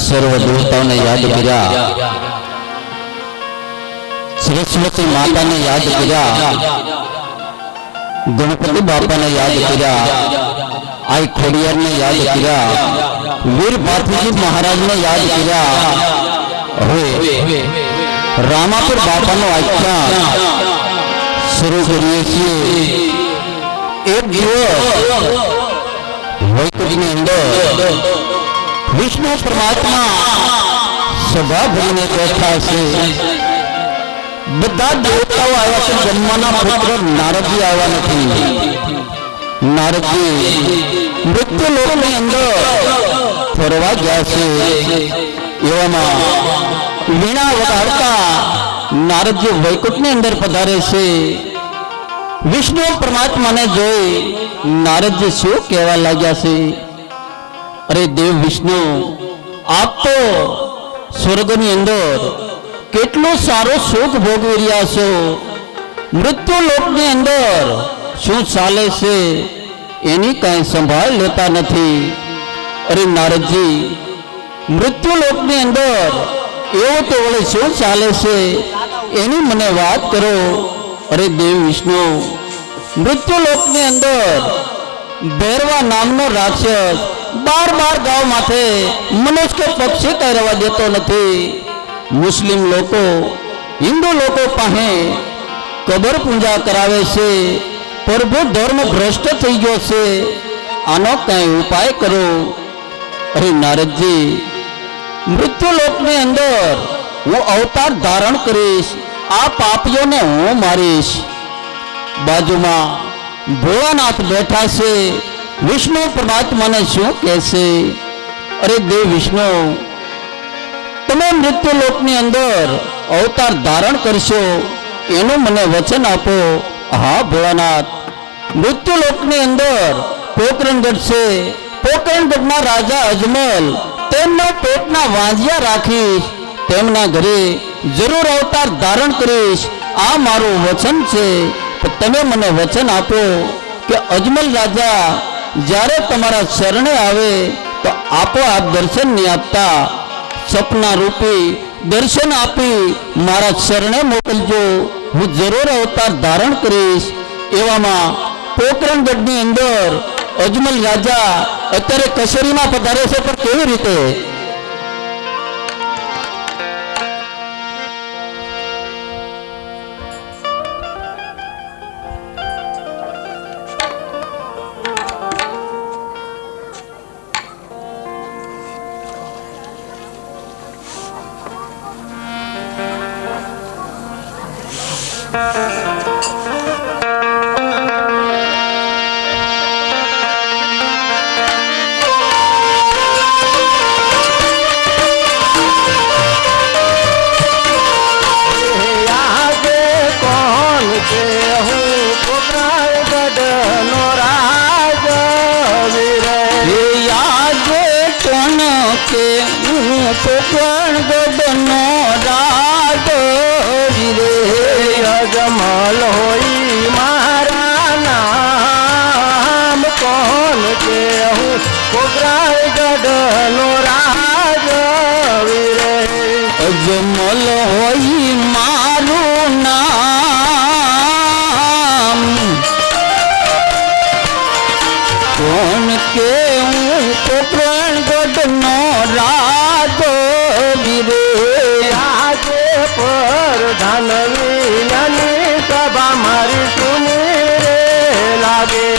सर्व देवताओं ने याद किया, सरस्वती माता ने याद किया, गणपति बापा ने याद किया, आई खोडियार ने याद किया, वीर भारतीजी महाराज ने याद किया, रामापुर बापा नो आख्यान शुरू करिए છીએ। एक दिवस वैकुंठની અંદર વિષ્ણુ પરમાત્મા સભા ભરીને બેઠા છે। બધા દેવતાઓ આવ્યા છે, બ્રહ્માના પુત્ર નારદજી આવ્યા નથી। નારદજી મૃત્યુ લોકની અંદર ફરવા ગયા છે। એવામાં વીણા વગાડતા નારદજી વૈકુંઠની અંદર પધારે છે। વિષ્ણુ પરમાત્માને જોઈ નારદજી શું કહેવા લાગ્યા છે? अरे देव विष्णु, आप तो स्वर्गनी अंदर केटलो सारो सुख भोगवी रह्या छो, मृत्यु लोकनी अंदर शुं चाले छे एनी कांई संभाळ लेता नथी। अरे नारदजी, मृत्यु लोकनी अंदर एवो तो वळे शुं चाले छे एनी मने वात करो। अरे देव विष्णु, मृत्यु लोकनी अंदर भैरवा नामनो राक्षस बार बार गांव माथे मनुष्य के पक्षी करवा देतो नथी। मुस्लिम लोको हिंदू लोको पाहे कबर पूजा करावे छे। प्रभु धर्म भ्रष्ट थई गयो छे, आनो कई उपाय करो। अरे नारदजी, मृत्यु लोक ने अंदर हूँ अवतार धारण करीश, आ पापियों ने हूँ मारीश। बाजू में भोलानाथ बैठा से विष्णु परमात्मा ने शू कहसे? अरे देव विष्णु, तमे मृत्यु लोकनी अंदर अवतार धारण करशो एनु मने वचन आपो। हाँ भोलानाथ, मृत्यु लोकनी अंदर पोकरणगढ़ से पोकरणगढ़ना राजा अजमल तेमना पेटना वांजिया राखीश, तेमना घरे जरूर अवतार धारण करीश, आ मारू वचन छे। तो तमे मने वचन आपो कि अजमल राजा જ્યારે તમારા શરણે આવે તો આપો આપ દર્શન નહીં આપતા, સપના રૂપી દર્શન આપી મારા શરણે મોકલજો, હું જરૂર અવતાર ધારણ કરીશ। એવામાં પોકરણગઢની અંદર અજમલ રાજા અત્યારે કસરીમાં પધારે છે, પણ કેવી રીતે? अजमल होई मारा नाम कौन के हूँ पोकरणगढ़ नो राजा वीरे। अजमल होई मारू नाम कौन के हूँ पोकरणगढ़ नो राजा वीरे। आगे पर धनवी सभा मारी सुनी रे लागे।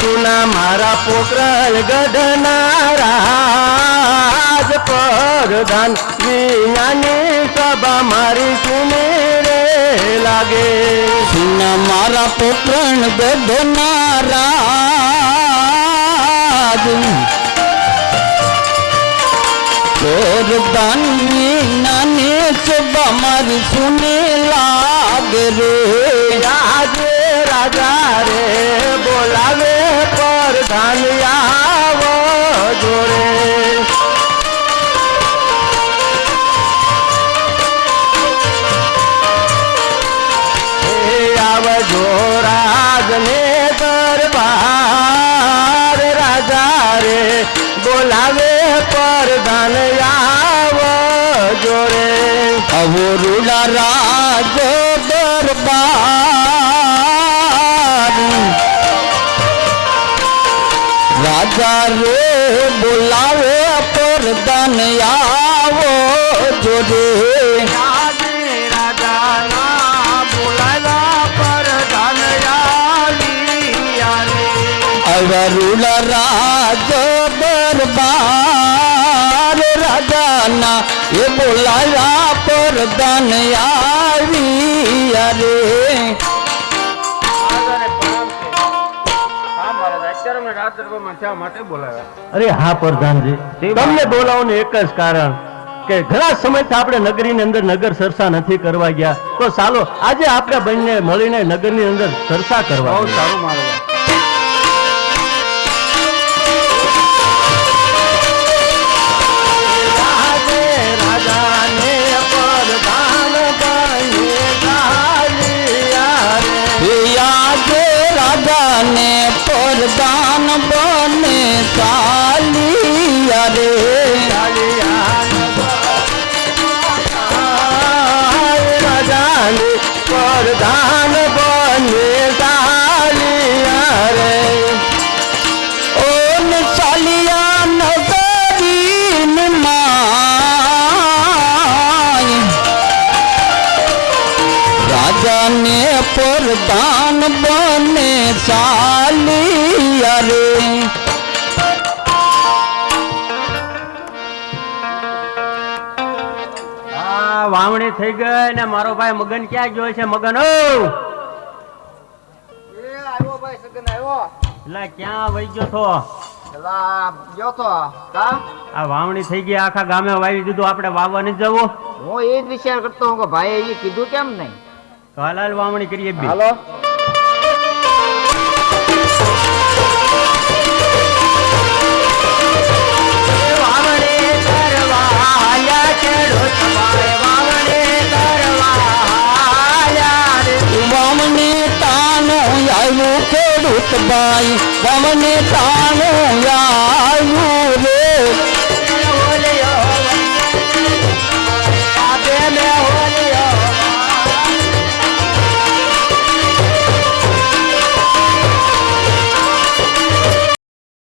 सुना मारा पोकरणगढ़ राज प्रधान विज्ञानी सभा मारी सुनी रे लागे। सुना मारा पोकरणगढ़ राज પરદાન નાની સભા મારી સુને લાગે રે આજે રાજા રે બોલાવે પરધાન આવો જોરે આવજો રાજને દરબાર રાજા રે બોલાવે પરધાન આવજો રે અવો રૂડા રાજ દરબાર રાજા રે બોલાવે પરદાન આવો જોડે અવરુલા રાજ દરબાર રાજાના એ બોલાયા પરદાન આવી રે અરે હા પ્રધાનજી તમને બોલાવવાનું એક જ કારણ કે ઘણા સમયથી આપણે નગરીની અંદર નગર સરસા નથી કરવા ગયા તો ચાલો આજે આપણે બંને મળીને નગરની અંદર સરસા કરવા બહુ સારું મારું રાજાને પરદાન બને ચાલિયા રે રાજાને પરધાન બને ચાલિયા રે ઓન ચાલિયા નગરીન માય રાજાને પરદાન બને ચાલિયા રે વાવણી થઈ ગઈ ને મારો ભાઈ મગન ક્યાં ગયો છે મગન ઓ આવ્યો ભાઈ સગન આવ્યો એટલે ક્યાં વહી ગયો છો એલા ગયો તો કા આ વાવણી થઈ ગઈ આખા ગામે વાવી દીધું આપણે વાવવા નથી જવું હું એ જ વિચાર કરતો હું કે ભાઈ એ કીધું કેમ નહીં તો હાલ વાવણી કરીએ બી હાલો ખેડૂત ભાઈ તમને તાણું આવ્યું